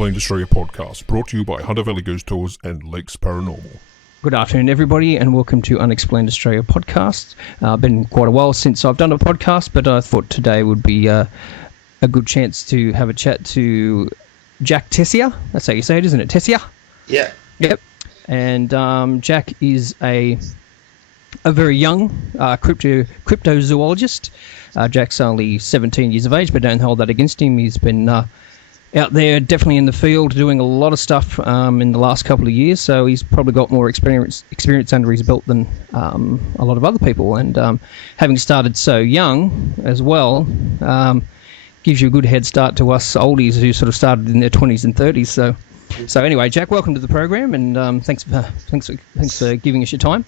Unexplained Australia podcast, brought to you by Hunter Valley Ghost Tours and Lakes Paranormal. Good afternoon, everybody, and welcome to Unexplained Australia podcast. Been quite a while since I've done a podcast, but I thought today would be a good chance to have a chat to Jack Tessier. That's how you say it, isn't it? Tessier? Yeah. Yep. And Jack is a very young cryptozoologist. Jack's only 17 years of age, but don't hold that against him. He's been out there, definitely in the field, doing a lot of stuff in the last couple of years. So he's probably got more experience under his belt than a lot of other people. And having started so young as well, gives you a good head start to us oldies who sort of started in their 20s and 30s. So anyway, Jack, welcome to the program, and thanks for giving us your time.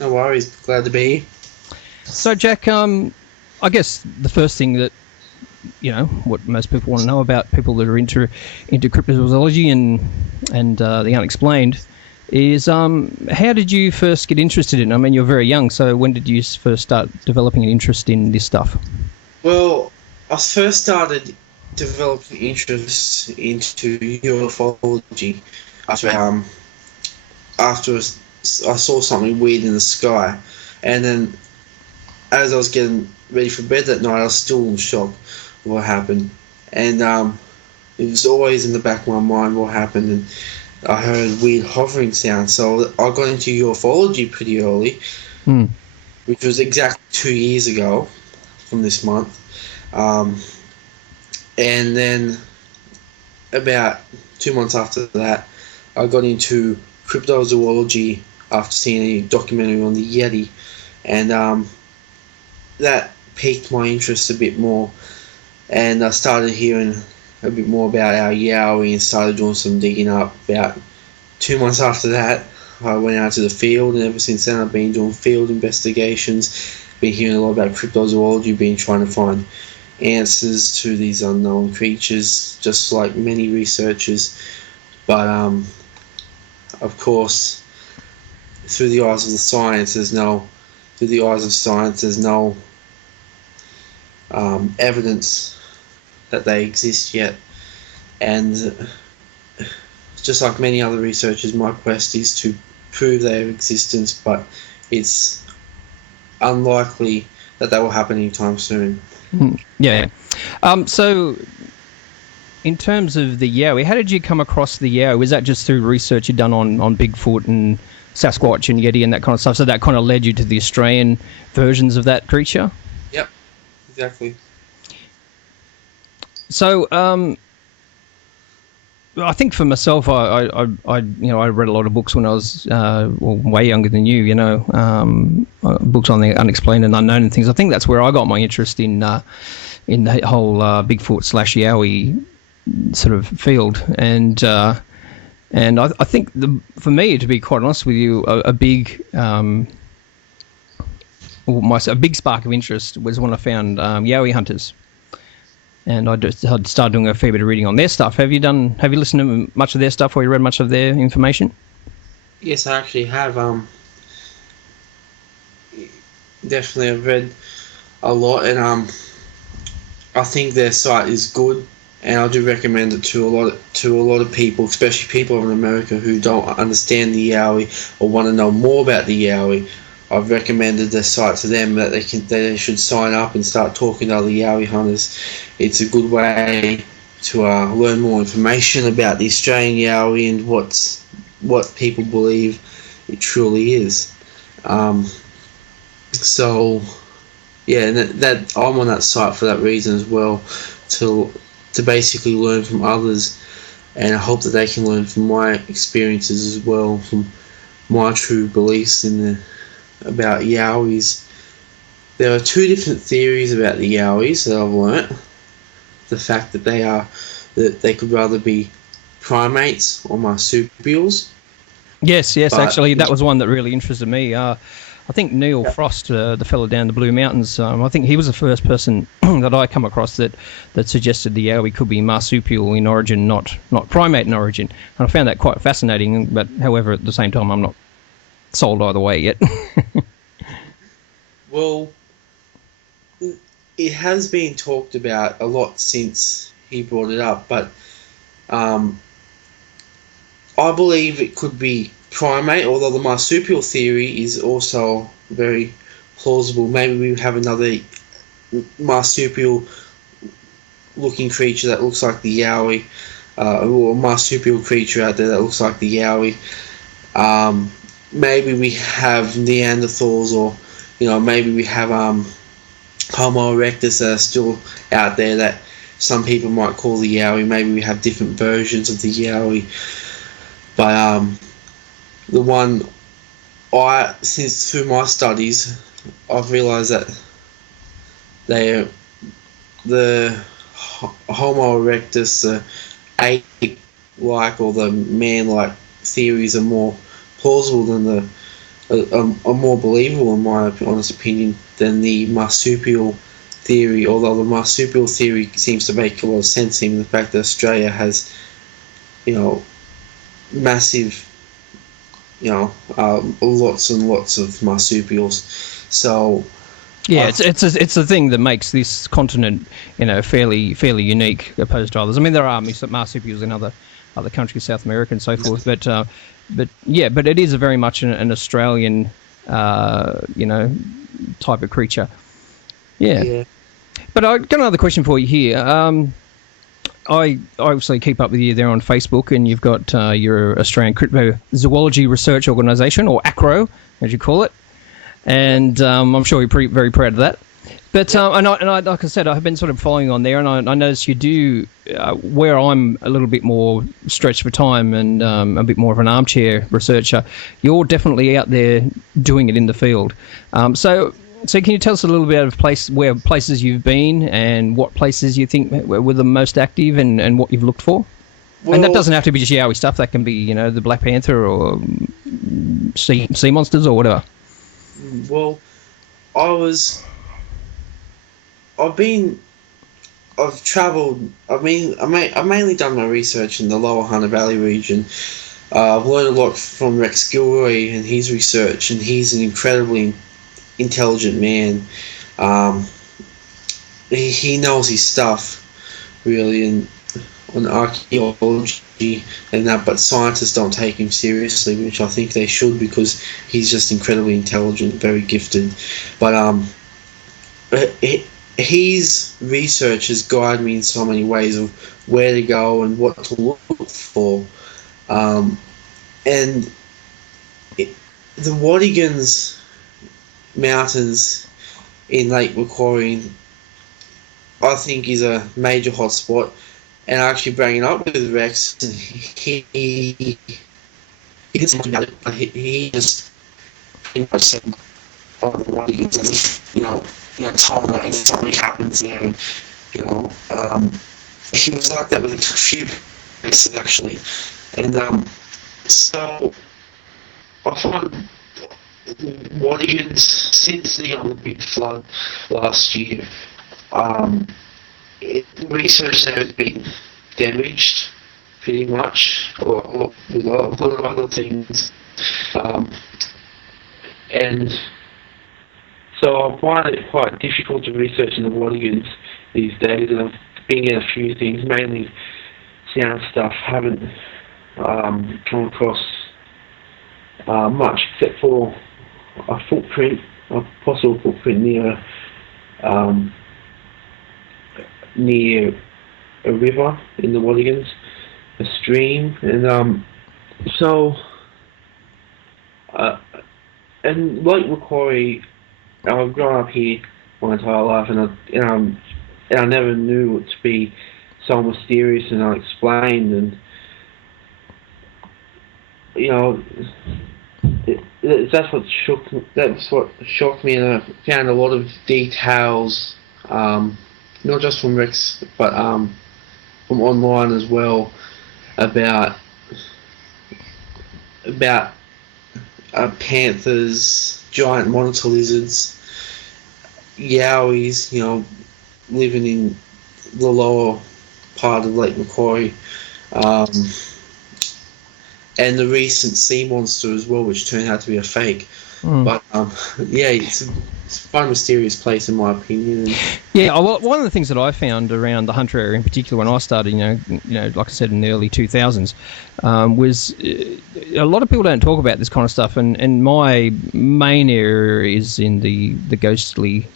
No worries. Glad to be here. So, Jack, I guess the first thing that, you know, what most people want to know about people that are into cryptozoology and the unexplained is how did you first get interested in it? I mean, you're very young, so when did you first start developing an interest in this stuff? Well, I first started developing interest into ufology after I saw something weird in the sky, and then as I was getting ready for bed that night, I was still in shock of what happened, and it was always in the back of my mind what happened, and I heard weird hovering sounds, so I got into ufology pretty early, which was exactly 2 years ago from this month, and then about 2 months after that, I got into cryptozoology after seeing a documentary on the Yeti, and that piqued my interest a bit more, and I started hearing a bit more about our Yowie and started doing some digging up. About 2 months after that, I went out to the field, and ever since then I've been doing field investigations, been hearing a lot about cryptozoology, been trying to find answers to these unknown creatures, just like many researchers, but of course, through the eyes of science, there's no evidence that they exist yet. And just like many other researchers, my quest is to prove their existence, but it's unlikely that will happen anytime soon. Yeah. So, in terms of the Yowie, how did you come across the Yowie? Was that just through research you'd done on Bigfoot and Sasquatch and Yeti and that kind of stuff? So that kind of led you to the Australian versions of that creature? Yep, exactly. So, I think for myself, I read a lot of books when I was way younger than you. Books on the unexplained and unknown and things. I think that's where I got my interest in the whole Bigfoot / Yowie sort of field, and I think for me, to be quite honest with you, a big spark of interest was when I found Yowie hunters. And I started doing a fair bit of reading on their stuff. Have you listened to much of their stuff, or you read much of their information? Yes, I actually have. Definitely, I've read a lot, and I think their site is good, and I do recommend it to a lot of people, especially people in America who don't understand the Yowie or want to know more about the Yowie. I've recommended their site to them that they should sign up and start talking to other Yowie hunters. It's a good way to learn more information about the Australian Yowie and what people believe it truly is. So yeah, and that I'm on that site for that reason as well, to basically learn from others, and I hope that they can learn from my experiences as well, from my true beliefs about Yowies. There are two different theories about the Yowies that I've learnt. The fact that they could rather be primates or marsupials. Yes, actually, that was one that really interested me. I think Neil Frost, the fellow down the Blue Mountains, I think he was the first person that I come across that suggested the Yowie could be marsupial in origin, not primate in origin. And I found that quite fascinating, but however, at the same time, I'm not sold either way yet. Well, it has been talked about a lot since he brought it up, but Um, I believe it could be primate, although the marsupial theory is also very plausible. Maybe we have another marsupial looking creature that looks like the Yowie, or a marsupial creature out there that looks like the Yowie. Maybe we have Neanderthals, or maybe we have Homo erectus that are still out there that some people might call the Yowie. Maybe we have different versions of the Yowie. But the one since through my studies, I've realised that they the Homo erectus, the ape-like or the man-like theories are more plausible than are more believable in my honest opinion than the marsupial theory. Although the marsupial theory seems to make a lot of sense, even the fact that Australia has, massive, lots and lots of marsupials. So yeah, it's a thing that makes this continent, fairly unique opposed to others. I mean, there are marsupials in other countries, South America and so forth, but it is a very much an Australian, type of creature. Yeah. But I got another question for you here. I obviously keep up with you there on Facebook, and you've got your Australian Cryptozoology Research Organisation, or ACRO, as you call it. And I'm sure you're very proud of that. But and I, like I said, I have been sort of following on there, and I notice you do where I'm a little bit more stretched for time and a bit more of an armchair researcher. You're definitely out there doing it in the field. So can you tell us a little bit of places you've been and what places you think were the most active and what you've looked for? Well, and that doesn't have to be just Yowie stuff. That can be the Black Panther or sea monsters or whatever. Well, I've travelled. I've mainly done my research in the Lower Hunter Valley region. I've learned a lot from Rex Gilroy and his research, and he's an incredibly intelligent man. He knows his stuff, really, and on archaeology and that, but scientists don't take him seriously, which I think they should, because he's just incredibly intelligent, very gifted. But his research has guided me in so many ways of where to go and what to look for. And the Wadigans Mountains in Lake Macquarie, I think, is a major hotspot. And I actually bring it up with Rex, and he just pretty much said, "Oh, the Wadigans," and told me something happens there. And, he was like that with a few places actually, and so I find Wadigans, since the big flood last year, research there has been damaged pretty much, or with a lot of other things, and so I find it quite difficult to research in the Wadigans these days, and I've been in a few things, mainly sound stuff. Haven't come across much except for a possible footprint near a river in the Wadigans, a stream, and and Lake Macquarie, I've grown up here my entire life, and I never knew it to be so mysterious and unexplained, and that's what shocked me, and I found a lot of details, not just from Rex, but from online as well, about panthers, giant monitor lizards, yowies, living in the lower part of Lake Macquarie, and the recent sea monster as well, which turned out to be a fake. But yeah, it's a fun, mysterious place in my opinion. And Yeah, well, one of the things that I found around the Hunter area, in particular, when I started, like I said, in the early 2000s, was a lot of people don't talk about this kind of stuff, and my main area is in the ghostly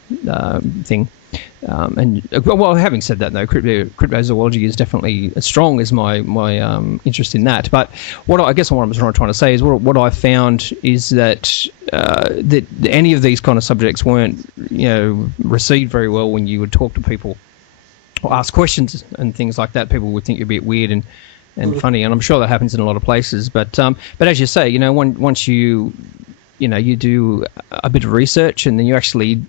thing. Well, having said that, though, cryptozoology is definitely as strong as my interest in that. But what I guess what I'm trying to say is what I found is that that any of these kind of subjects weren't received very well when you would talk to people or ask questions and things like that. People would think you're a bit weird and funny, and I'm sure that happens in a lot of places. But as you say, once you do a bit of research and then you actually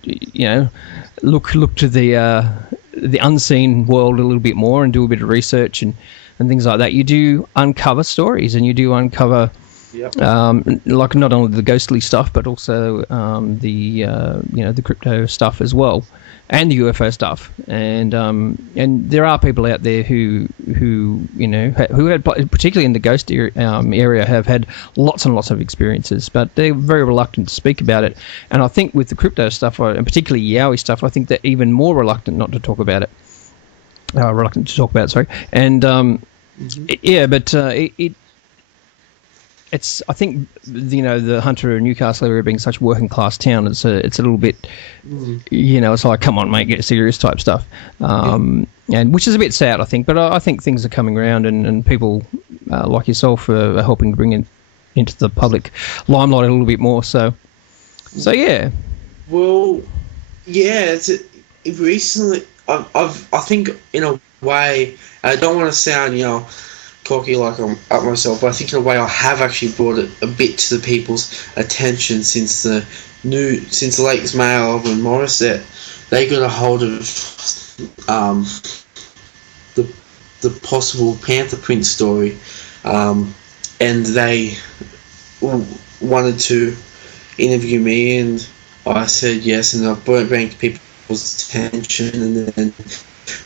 look to the unseen world a little bit more and do a bit of research and things like that, you do uncover stories and you do uncover like not only the ghostly stuff but also the crypto stuff as well, and the UFO stuff, and there are people out there who had, particularly in the ghost area, have had lots and lots of experiences, but they're very reluctant to speak about it. And I think with the crypto stuff, and particularly Yowie stuff, I think they're even more reluctant not to talk about it. Sorry. And yeah, but it's, I think, the Hunter and Newcastle area being such a working class town, it's a little bit, it's like, come on, mate, get serious type stuff, and which is a bit sad, I think. But I think things are coming around, and people like yourself are helping bring it into the public limelight a little bit more. So yeah. Well, yeah, recently, I think in a way, I don't want to sound, cocky like I'm up myself, but I think in a way I have actually brought it a bit to the people's attention since the Lakes Mail over in Morisset. They got a hold of the possible panther print story, and they wanted to interview me, and I said yes, and I brought it to people's attention, and then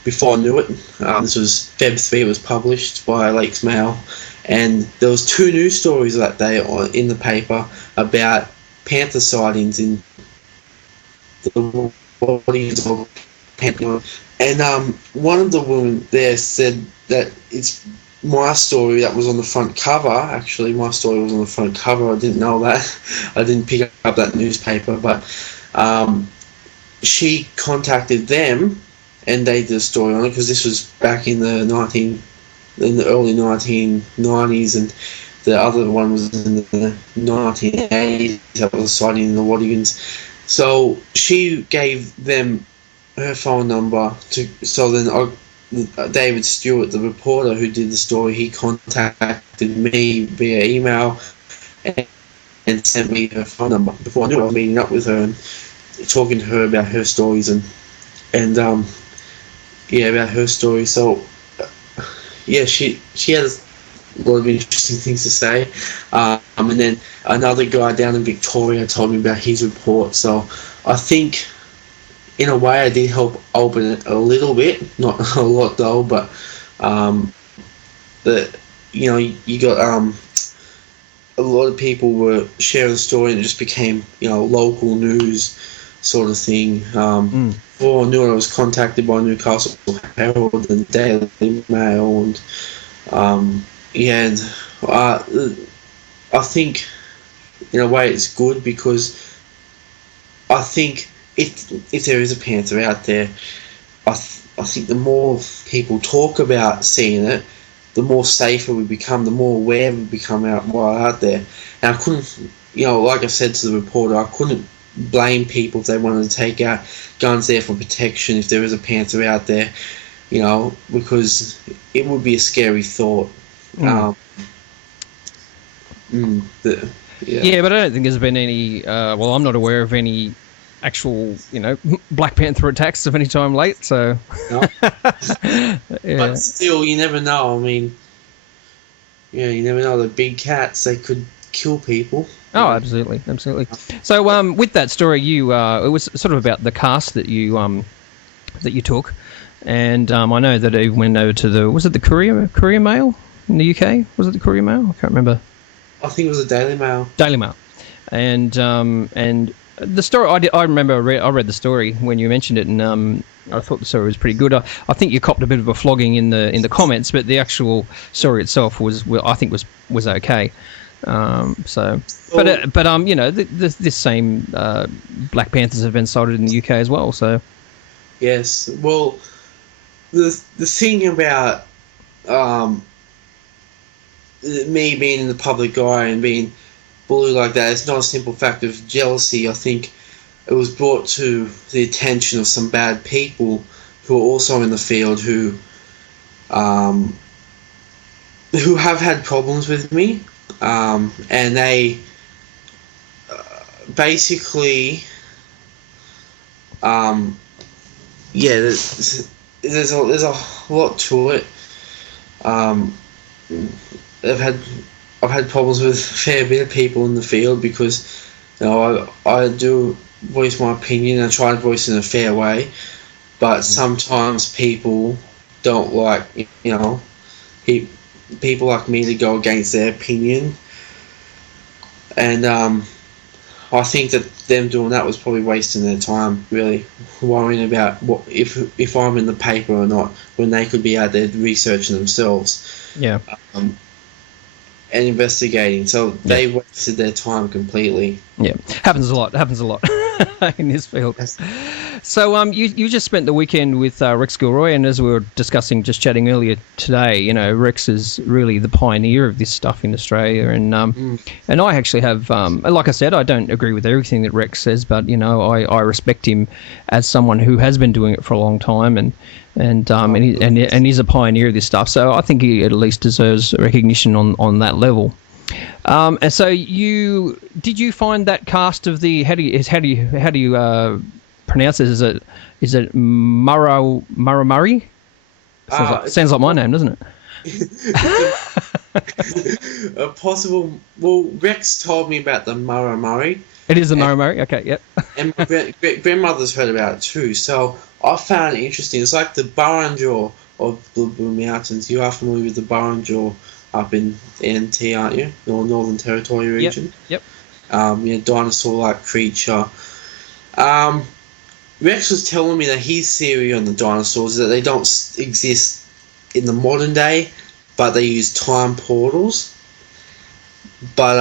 before I knew it, this was Feb 3, it was published by Lakes Mail, and there was 2 news stories that day in the paper about panther sightings in the bodies of panther. And one of the women there said that it's my story that was on the front cover. Actually, my story was on the front cover. I didn't know that. I didn't pick up that newspaper, but she contacted them, and they did a story on it, because this was back in the early 1990s, and the other one was in the 1980s. That was a sighting in the Wadigans. So she gave them her phone number so then David Stewart, the reporter who did the story, he contacted me via email and sent me her phone number. Before I knew it, I was meeting up with her and talking to her about her stories and about her story. So yeah, she had a lot of interesting things to say. And then another guy down in Victoria told me about his report. So I think in a way I did help open it a little bit, not a lot though, but you got a lot of people were sharing the story, and it just became local news sort of thing. Before I knew it, I was contacted by Newcastle Herald and Daily Mail, and I think in a way it's good, because I think if there is a panther out there, I think the more people talk about seeing it, the more safer we become, the more aware we become while out there. And I couldn't, like I said to the reporter, I couldn't blame people if they wanted to take out guns there for protection if there is a panther out there, because it would be a scary thought. Yeah, but I don't think there's been any, I'm not aware of any actual, Black Panther attacks of any time late, so... No. Yeah. But still, you never know. I mean, you never know. The big cats, they could kill people. Oh, absolutely. So, with that story, it was sort of about the cast that you took, and I know that it went over to was it the Courier Mail in the UK? Was it the Courier Mail? I can't remember. I think it was a Daily Mail. Daily Mail, and the story I remember I read the story when you mentioned it, and I thought the story was pretty good. I think you copped a bit of a flogging in the comments, but the actual story itself was okay. This same Black Panthers have been sighted in the UK as well. So yes, well, the thing about me being in the public eye and being bullied like that, it's not a simple fact of jealousy. I think it was brought to the attention of some bad people who are also in the field who have had problems with me, and they basically, there's a lot to it. I've had problems with a fair bit of people in the field because, I do voice my opinion and try to voice it in a fair way, but sometimes people don't like, people like me to go against their opinion, and I think that them doing that was probably wasting their time, really worrying about what if I'm in the paper or not, when they could be out there researching themselves. Yeah. And investigating, so they wasted their time completely. Yeah, happens a lot in this field. Yes. So you just spent the weekend with Rex Gilroy, and as we were discussing, just chatting earlier today, Rex is really the pioneer of this stuff in Australia, and I actually have, like I said, I don't agree with everything that Rex says, but I respect him as someone who has been doing it for a long time, and he's a pioneer of this stuff. So I think he at least deserves recognition on that level. And so did you find that cast of the how do you pronounce it? Is it Murray? Sounds like my name, doesn't it? A possible. Well, Rex told me about the Murray. It is the Murray. Okay, yep. And my grandmother's heard about it too. So I found it interesting. It's like the Barrenjaw of the Blue Mountains. You are familiar with the Barrenjaw up in NT, aren't you? Or Northern Territory region. Yep. Dinosaur-like creature. Rex was telling me that his theory on the dinosaurs is that they don't exist in the modern day, but they use time portals. But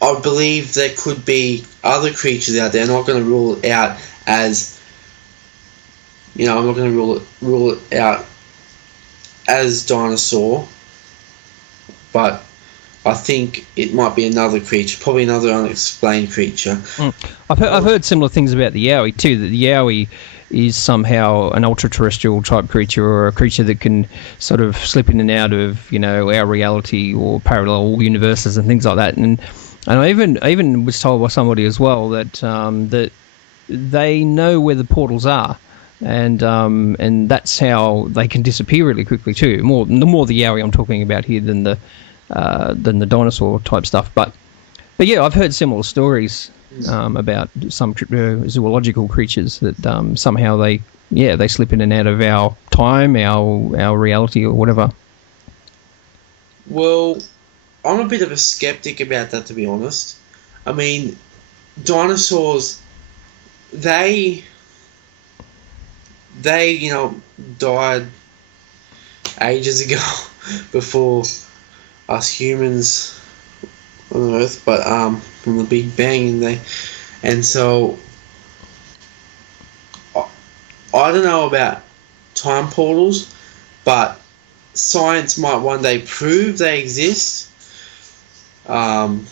I believe there could be other creatures out there. I'm not going to rule it out as, I'm not going to rule it out as dinosaur, but I think it might be another creature, probably another unexplained creature. I've heard similar things about the Yowie too, that the Yowie is somehow an ultra-terrestrial type creature, or a creature that can sort of slip in and out of, our reality or parallel universes and things like that. And I even was told by somebody as well that that they know where the portals are, and that's how they can disappear really quickly too. The more the Yowie I'm talking about here than the dinosaur type stuff. But yeah, I've heard similar stories about some zoological creatures that somehow they slip in and out of our time, our reality, or whatever. Well, I'm a bit of a skeptic about that, to be honest. I mean, dinosaurs, they died ages ago before us humans on Earth, but from the Big Bang, and so I don't know about time portals, but science might one day prove they exist. Some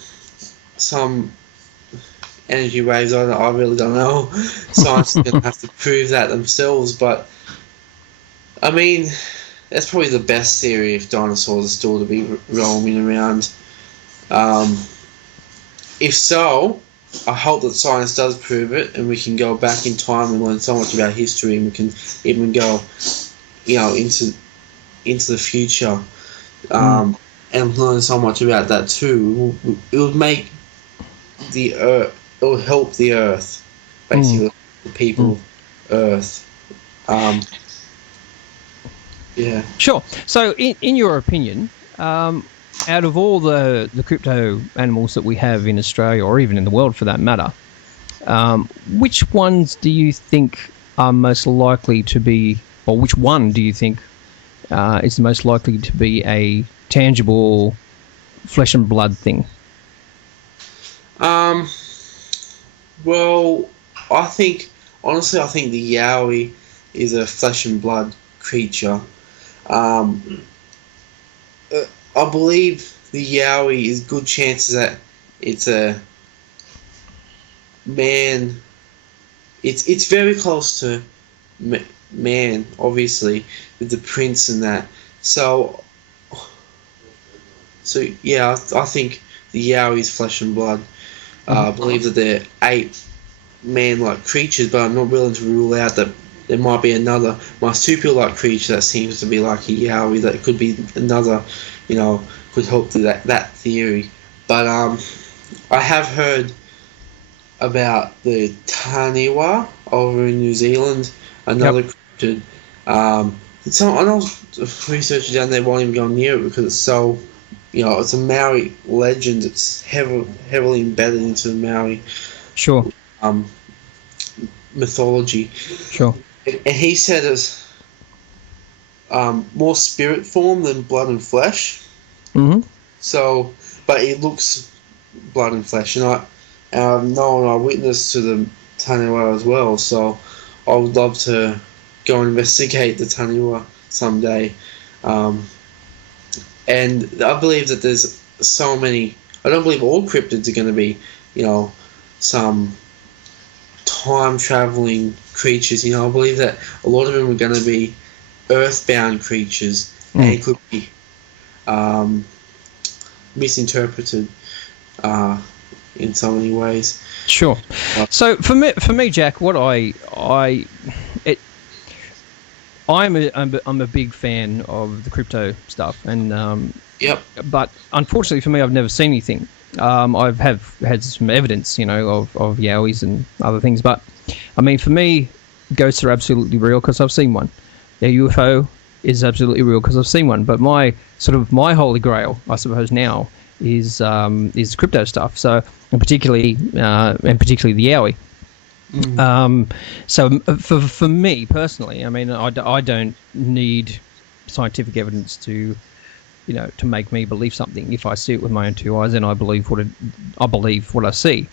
energy waves, I really don't know. Science is going to have to prove that themselves, but I mean, that's probably the best theory if dinosaurs are still to be roaming around. If so, I hope that science does prove it, and we can go back in time and learn so much about history, and we can even go, into the future, and learn so much about that too. It would make the Earth. It will help the Earth, basically, the people of Earth. Yeah. Sure. So, in your opinion, out of all the crypto animals that we have in Australia, or even in the world for that matter, which ones do you think are most likely to be, or which one do you think is the most likely to be a tangible flesh and blood thing? Well, honestly, I think the Yowie is a flesh and blood creature. Um, I believe the Yowie is good chances that it's a man. It's very close to man, obviously, with the prince and that. So yeah, I think the Yowie is flesh and blood. I believe that they're ape-man-like creatures, but I'm not willing to rule out that there might be another marsupial-like creature that seems to be like a Yowie that could be another, could help to that theory. But I have heard about the Taniwa over in New Zealand, another cryptid. I know researchers down there won't even go near it because it's so, it's a Maori legend. It's heavily embedded into the Maori Sure. mythology. Sure. And he said it's more spirit form than blood and flesh. Mm-hmm. So, but it looks blood and flesh, and I've known I witnessed to the Taniwa as well. So, I would love to go and investigate the Taniwa someday. And I believe that there's so many. I don't believe all cryptids are going to be, some time traveling creatures. I believe that a lot of them are going to be earthbound creatures and could be misinterpreted in so many ways. Sure. So for me, Jack, what I'm a big fan of the crypto stuff, and Yep. But unfortunately for me, I've never seen anything. I've had some evidence, of Yowies and other things, but I mean, for me, ghosts are absolutely real because I've seen one. A UFO is absolutely real because I've seen one. But my holy grail, I suppose now, is crypto stuff. So, and particularly the Yowie. So for me personally, I mean, I don't need scientific evidence to make me believe something. If I see it with my own two eyes, then I believe what I see.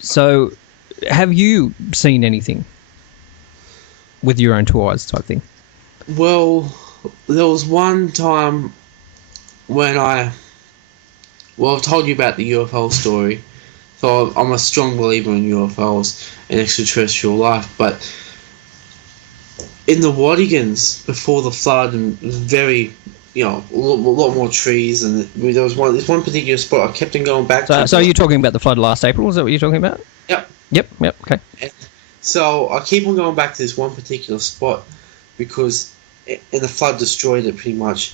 So, have you seen anything with your own two eyes, type thing? Well, there was one time when I've told you about the UFO story. So I'm a strong believer in UFOs and extraterrestrial life, but in the Wadigans before the flood, and it was very, a lot more trees, and there was one particular spot I kept on going back to. So you're talking about the flood last April? Is that what you're talking about? Yep. Yep. Okay. And so I keep on going back to this one particular spot because, and the flood destroyed it pretty much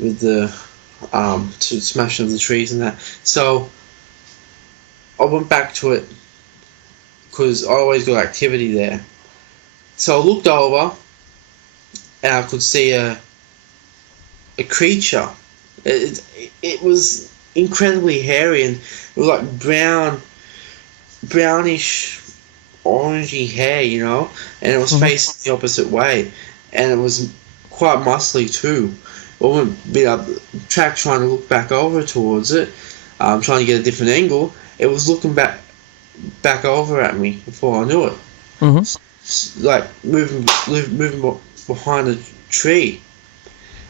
with the smashing of the trees and that. So I went back to it because I always got activity there. So I looked over and I could see a creature. It was incredibly hairy, and it was like brownish, orangey hair, and it was facing the opposite way, and it was quite muscly too. I went a bit up track trying to look back over towards it, trying to get a different angle. It was looking back over at me before I knew it. Like moving behind a tree.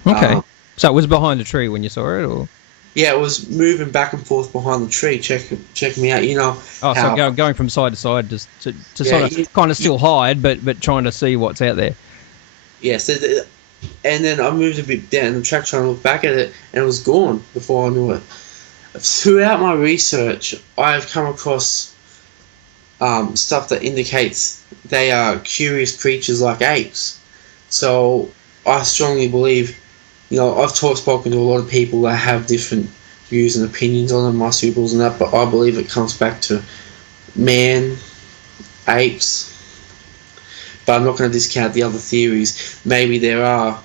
Okay. So it was behind a tree when you saw it, or? Yeah, it was moving back and forth behind the tree. Check me out. So going from side to side to sort of kind of still hide, but trying to see what's out there. Yes, and then I moved a bit down the track trying to look back at it, and it was gone before I knew it. Throughout my research, I've come across stuff that indicates they are curious creatures like apes. So I strongly believe, I've spoken to a lot of people that have different views and opinions on the marsupials and that, but I believe it comes back to man, apes. But I'm not going to discount the other theories. Maybe there are,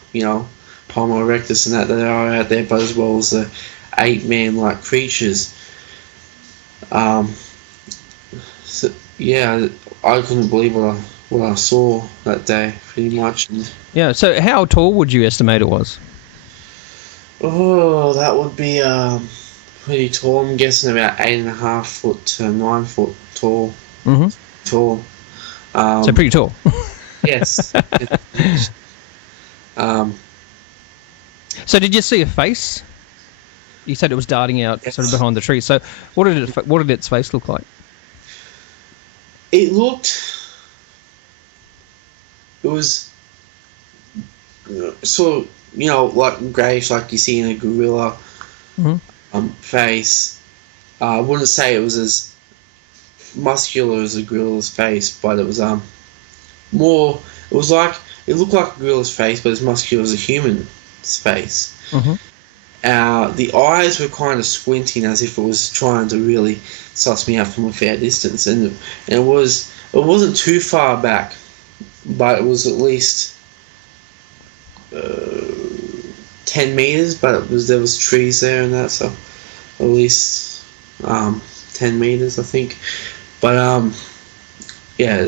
Homo erectus and that are out there, but as well as the ape-man-like creatures. So, yeah, I couldn't believe what I saw that day, pretty much. Yeah. So how tall would you estimate it was? Oh, that would be pretty tall. I'm guessing about 8.5 foot to 9 foot tall. Mm-hmm. Tall. So pretty tall. Yes. So did you see a face? You said it was darting out sort of behind the tree. So what did its face look like? It was sort of, like greyish, like you see in a gorilla face. I wouldn't say it was as muscular as a gorilla's face, but it was more. It was like it looked like a gorilla's face, but as muscular as a human's face. Mm-hmm. The eyes were kind of squinting as if it was trying to really suss me out from a fair distance, and it wasn't too far back, but it was at least 10 meters. But there was trees there and that, so at least 10 meters, I think. But yeah,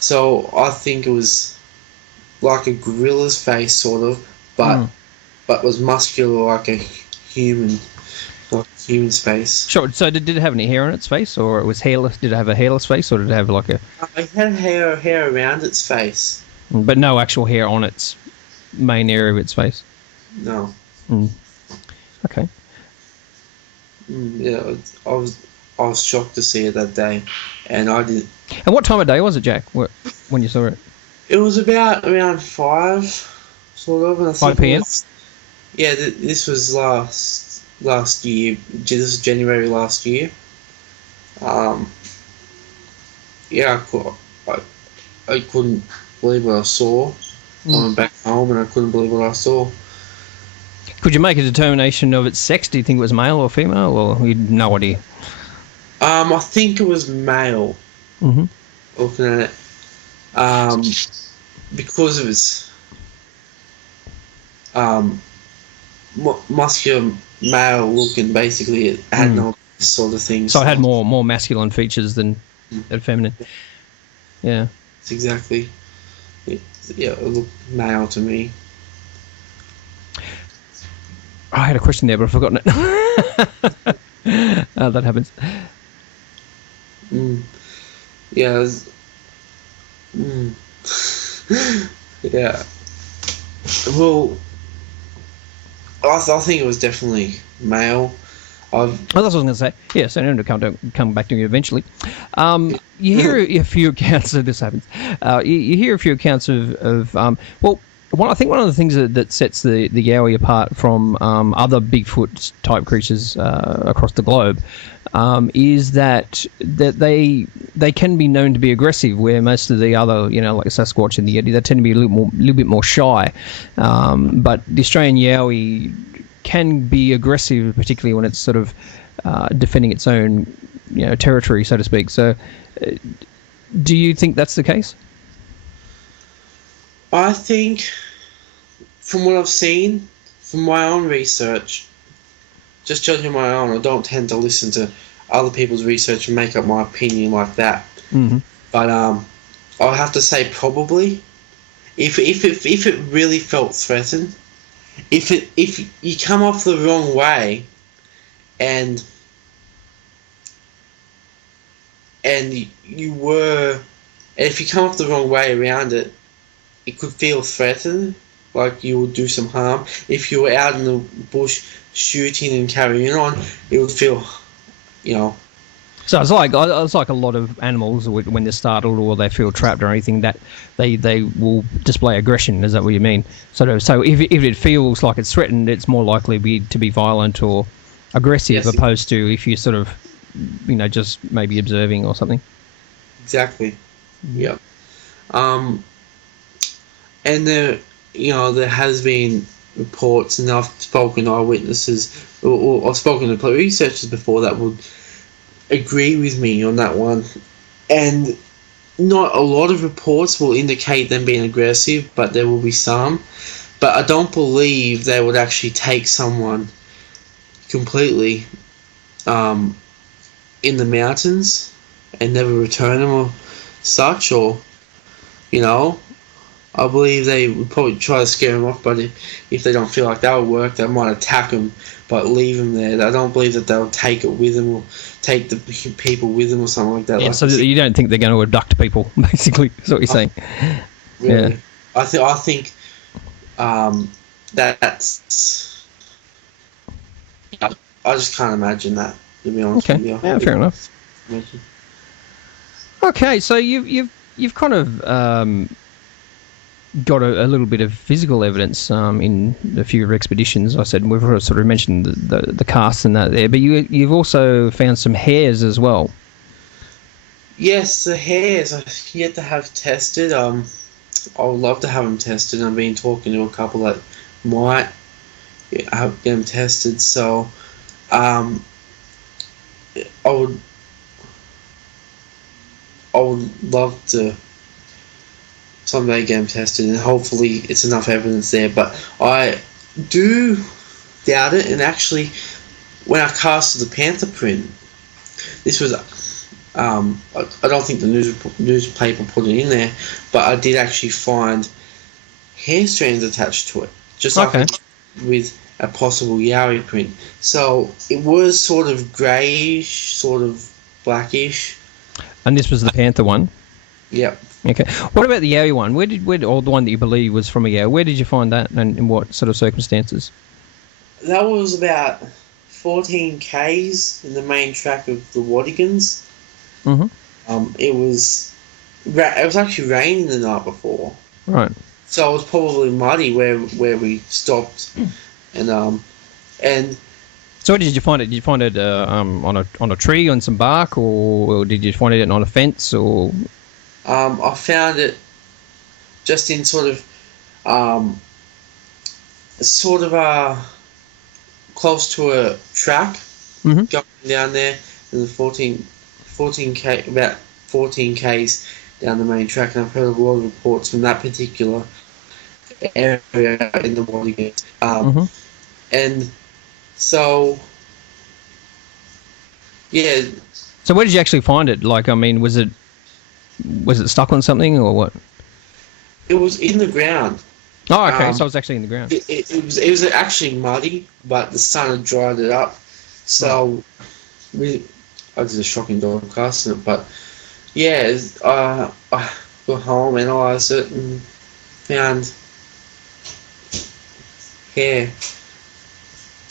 so I think it was like a gorilla's face, sort of, but was muscular like a human, like human's face. Sure. So did it have any hair on its face, or it was hairless? Did it have a hairless face, or did it have like a? It had hair around its face, but no actual hair on its main area of its face. No. Okay. Yeah, I was shocked to see it that day, and I did. And what time of day was it, Jack? When you saw it? It was about around 5, sort of. And I 5 p.m. Yeah, this was last year. This was January last year. Yeah, I couldn't believe what I saw. I went back home and I couldn't believe what I saw. Could you make a determination of its sex? Do you think it was male or female, or you had no idea? I think it was male. Mm-hmm. Looking at it, because of its muscular male look, and basically it had no sort of things. So it had more masculine features than feminine. Yeah. It's exactly. It looked male to me. I had a question there, but I've forgotten it. That happens. Yeah. Yeah. Well, I think it was definitely male. That's what I was going to say. Yeah, so I'm going to come back to you eventually. You hear a few accounts of this happens. You hear a few accounts of I think one of the things that sets the Yowie apart from other Bigfoot type creatures across the globe is that they can be known to be aggressive, where most of the other, like Sasquatch and the Yeti, they tend to be a little bit more shy. But the Australian Yowie can be aggressive, particularly when it's sort of defending its own, territory, so to speak. So, do you think that's the case? I think, from what I've seen, from my own research, just judging my own, I don't tend to listen to other people's research and make up my opinion like that. Mm-hmm. But I'll have to say probably, if it really felt threatened, if you come off the wrong way, and if you come off the wrong way around it, it could feel threatened, like you would do some harm. If you were out in the bush shooting and carrying on, it would feel, So it's like a lot of animals when they're startled or they feel trapped or anything, that they will display aggression. Is that what you mean? So if it feels like it's threatened, it's more likely to be violent or aggressive, yes, opposed to if you're sort of, just maybe observing or something. Exactly. Yep. And there has been reports, and I've spoken to eyewitnesses, or I've spoken to researchers before that would agree with me on that one. And not a lot of reports will indicate them being aggressive, but there will be some. but I don't believe they would actually take someone completely in the mountains and never return them or such, or, you know, I believe they would probably try to scare them off, but if they don't feel like that would work, they might attack them, but leave them there. I don't believe that they'll take it with them or take the people with them or something like that. Yeah, like so you don't think they're going to abduct people, basically, is what you're saying. really. Yeah. I think that's... I just can't imagine that, to be honest with you. Yeah, fair enough. Imagine. Okay, so you've kind of got a little bit of physical evidence in a few of your expeditions. I said we've sort of mentioned the casts and that there, but you've also found some hairs as well. Yes, the hairs I've yet to have tested. I would love to have them tested. I've been talking to a couple that might get them tested. So, I would love to someday get them tested, and hopefully it's enough evidence there. But I do doubt it. And actually, when I casted the panther print, this was I don't think the newspaper put it in there, but I did actually find hair strands attached to it, just like with a possible Yowie print. So it was sort of greyish, sort of blackish. And this was the panther one? Yep. Okay. What about the Yowie one? Or the one that you believe was from a Yowie? Where did you find that, and in what sort of circumstances? That was about 14 k's in the main track of the Wadigans. Mm-hmm. It was actually raining the night before. Right. So it was probably muddy where we stopped, and so where did you find it? Did you find it on a tree, on some bark, or did you find it on a fence, or? I found it just in sort of close to a track, going down there, in the 14k, about 14 k's down the main track, and I've heard a lot of reports from that particular area in the morning. And so, yeah. So where did you actually find it? Like, I mean, was it stuck on something or what? It was in the ground. Oh, okay. So it was actually in the ground. It was actually muddy, but the sun had dried it up. So I did a shocking dog casting it, but yeah, I got home, analysed it, and found hair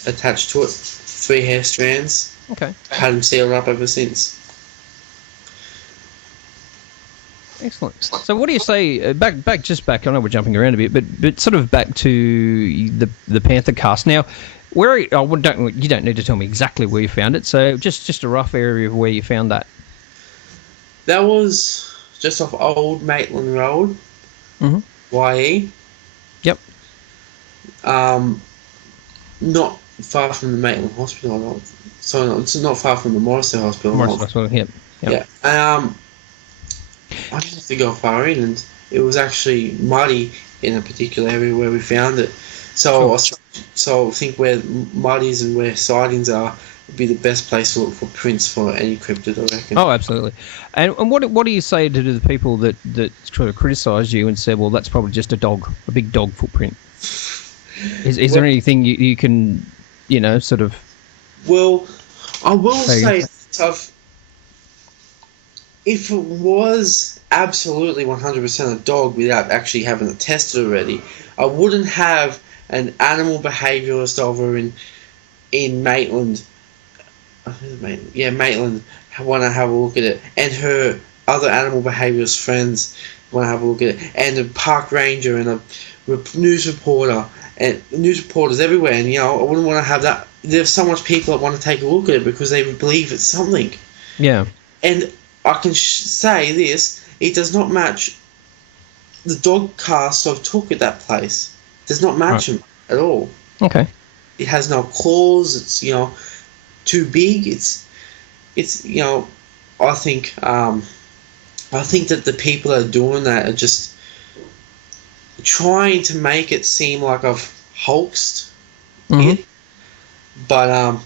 attached to it, 3 hair strands. Okay. I had them sealed up ever since. Excellent. So what do you say, back, I know we're jumping around a bit, but sort of back to the panther cast. Now, you don't need to tell me exactly where you found it, so just a rough area of where you found that. That was just off Old Maitland Road, YE. Yep. Not far from the Maitland Hospital. It's not far from the Morriston Hospital. Morriston Hospital, yep. Yeah. I didn't have to go far in, and it was actually muddy in a particular area where we found it. So I think where mud is and where sightings are would be the best place to look for prints for any cryptid, I reckon. Oh, absolutely. And what do you say to the people that sort of criticise you and say, well, that's probably just a big dog footprint? Is there anything you can, sort of... Well, I will say tough. If it was absolutely 100% a dog without actually having it tested already, I wouldn't have an animal behaviouralist over in Maitland. Maitland want to have a look at it, and her other animal behaviouralist friends want to have a look at it, and a park ranger and a news reporter and news reporters everywhere. And I wouldn't want to have that. There's so much people that want to take a look at it because they believe it's something. Yeah. And I can say this: it does not match the dog casts I've took at that place. It does not match them at all. Okay. It has no claws. It's too big. It's I think that the people that are doing that are just trying to make it seem like I've hoaxed Mhm. it, but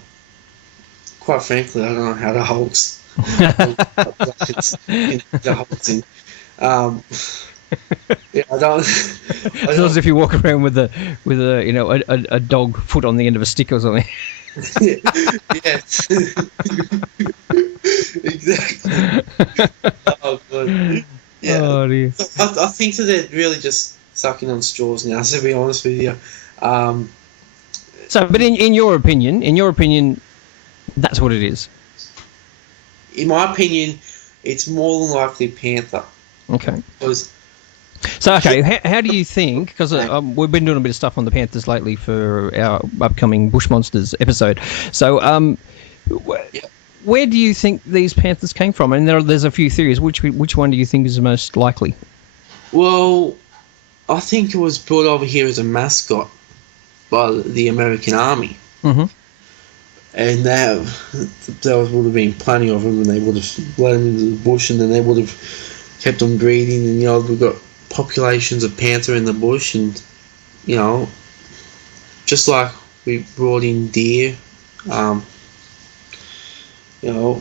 quite frankly, I don't know how to hoax. It's the hoaxing. Um, yeah, I don't. I It's not as don't. if you walk around with a dog foot on the end of a stick or something. Yeah, yes, exactly. Oh god. Yeah, Oh dear. I think that they're really just sucking on straws now. To be honest with you, um, So, but in your opinion, that's what it is. in my opinion, it's more than likely Panther. Okay. Because So, okay, how do you think? Because we've been doing a bit of stuff on the Panthers lately for our upcoming Bush Monsters episode. So, where do you think these Panthers came from? And there's a few theories. Which one do you think is the most likely? well, I think it was brought over here as a mascot by the American Army, Mm-hmm. and there would have been plenty of them, and they would have let them into the bush, and then they would have kept on breeding, and we've got populations of panther in the bush, and you know, just like we brought in deer, um, you know,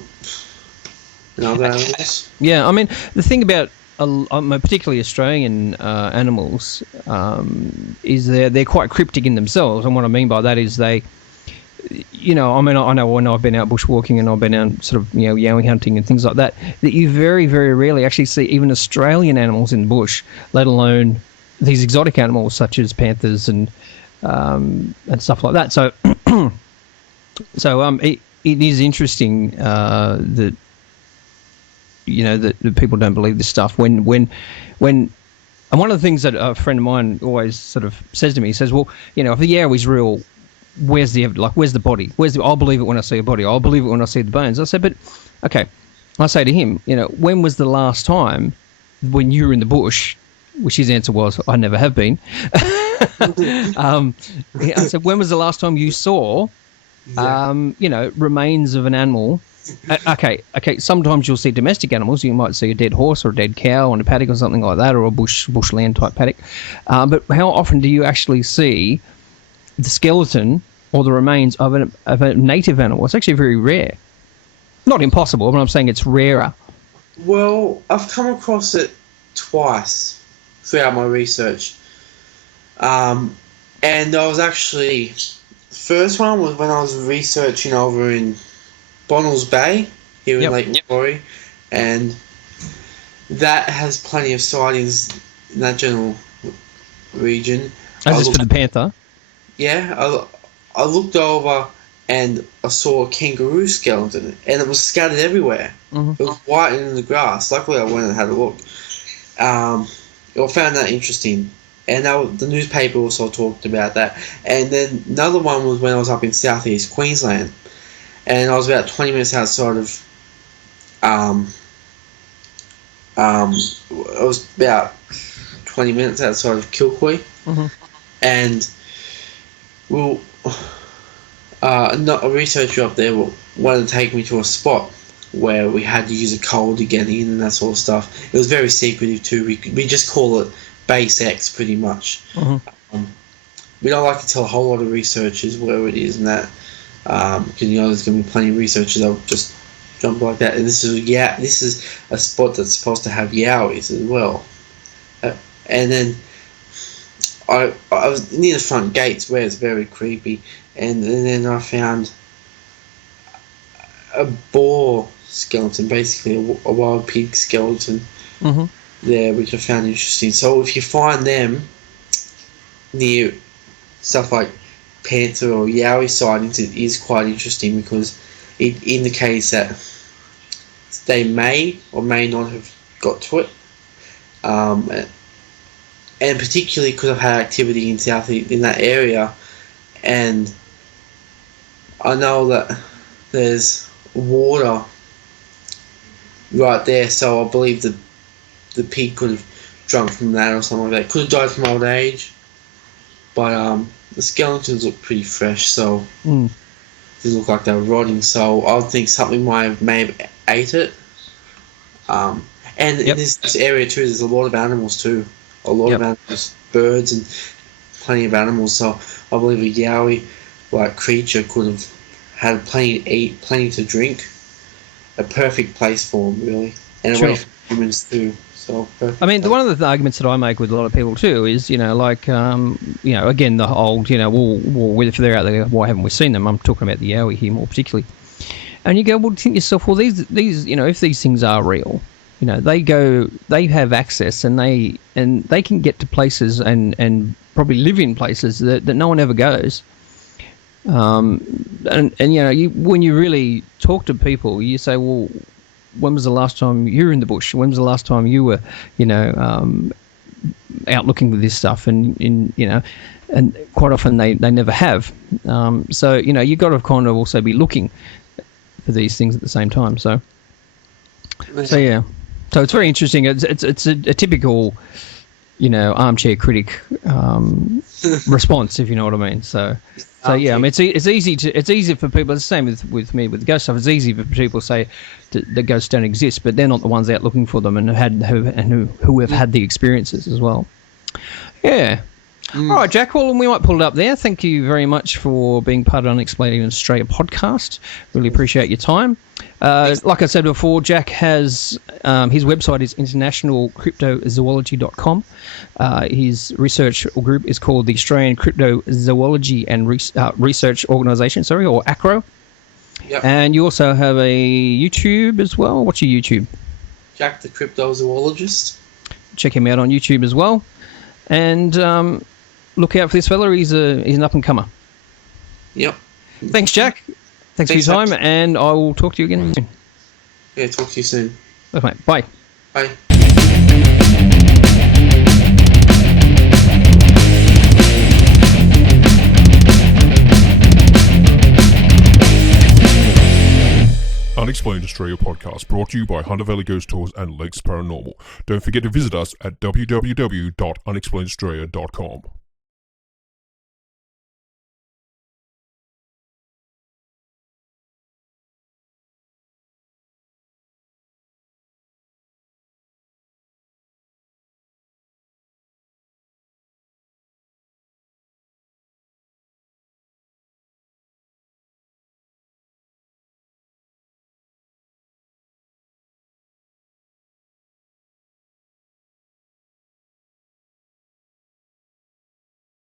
and other animals. Yeah, I mean, the thing about particularly Australian animals is they're quite cryptic in themselves, and what I mean by that is they, I mean, I know when I've been out bushwalking and I've been out sort of yowie hunting and things like that, that you very very rarely actually see even Australian animals in the bush, let alone these exotic animals such as panthers and stuff like that. So it is interesting that that people don't believe this stuff when and one of the things that a friend of mine always sort of says to me, he says, well, if the Yowie's real, where's the body? I'll believe it when I see a body. I'll believe it when I see the bones. I said, but okay. I say to him, when was the last time when you were in the bush, which his answer was, I never have been. I said, when was the last time you saw, remains of an animal? Okay. Sometimes you'll see domestic animals. You might see a dead horse or a dead cow on a paddock or something like that, or a bushland type paddock. But how often do you actually see the skeleton or the remains of a native animal? It's actually very rare. Not impossible, but I'm saying it's rarer. Well, I've come across it twice throughout my research, and I was actually first one was when I was researching over in Bonnells Bay here in Lake Macquarie, and that has plenty of sightings in that general region. As is for the panther. Yeah, I looked over and I saw a kangaroo skeleton, and it was scattered everywhere. Mm-hmm. It was white and in the grass. Luckily, I went and had a look. I found that interesting, and the newspaper also talked about that. And then another one was when I was up in southeast Queensland, and I was about 20 minutes outside of. I was about 20 minutes outside of Kilcoy, Mm-hmm. and a researcher up there wanted to take me to a spot where we had to use a code to get in and that sort of stuff. It was very secretive too. We just call it Base X pretty much. Mm-hmm. We don't like to tell a whole lot of researchers where it is and that, because there's going to be plenty of researchers that'll just jump like that. And this is a spot that's supposed to have Yowies as well. And then I was near the front gates where it's very creepy, and then I found a boar skeleton, basically a wild pig skeleton Mm-hmm. there, which I found interesting. So if you find them near stuff like panther or yowie sightings, it is quite interesting because it indicates that they may or may not have got to it. And particularly because I've had activity in in that area, and I know that there's water right there, so I believe the pig could have drunk from that or something like that. Could have died from old age, but the skeletons look pretty fresh, so they look like they were rotting. So I would think something may have ate it. And in this area too, there's a lot of animals too. A lot of animals. birds and plenty of animals. So I believe a Yowie like creature could have had plenty to eat, plenty to drink. A perfect place for them, really, and away from humans too. So perfect. I mean, one of the arguments that I make with a lot of people too is, like, again, the old, well, if they're out there, why haven't we seen them? I'm talking about the Yowie here more particularly. And you go, well, think to yourself, well, these, if these things are real, they have access and they can get to places and probably live in places that no one ever goes. And when you really talk to people, you say, well, when was the last time you were in the bush? When was the last time you were, out looking for this stuff? And quite often they never have. So you've got to kind of also be looking for these things at the same time. So yeah. So it's very interesting. It's a typical, armchair critic response, if you know what I mean. So yeah, I mean, it's easy for people. It's the same with me with the ghost stuff. It's easy for people to say that ghosts don't exist, but they're not the ones out looking for them and who have had the experiences as well. Yeah. All right, Jack. Well, we might pull it up there. Thank you very much for being part of Unexplained in Australia podcast. Really appreciate your time. Like I said before, Jack has his website is internationalcryptozoology.com. His research group is called the Australian Cryptozoology and Research Organisation, or ACRO. Yep. And you also have a YouTube as well. What's your YouTube? Jack the Cryptozoologist. Check him out on YouTube as well. And look out for this fella. He's an up-and-comer. Yep. Thanks, Jack. Thanks for your time, and I will talk to you again soon. Yeah, talk to you soon. Okay, mate. Bye. Bye. Unexplained Australia podcast brought to you by Hunter Valley Ghost Tours and Lakes Paranormal. Don't forget to visit us at www.unexplainedaustralia.com.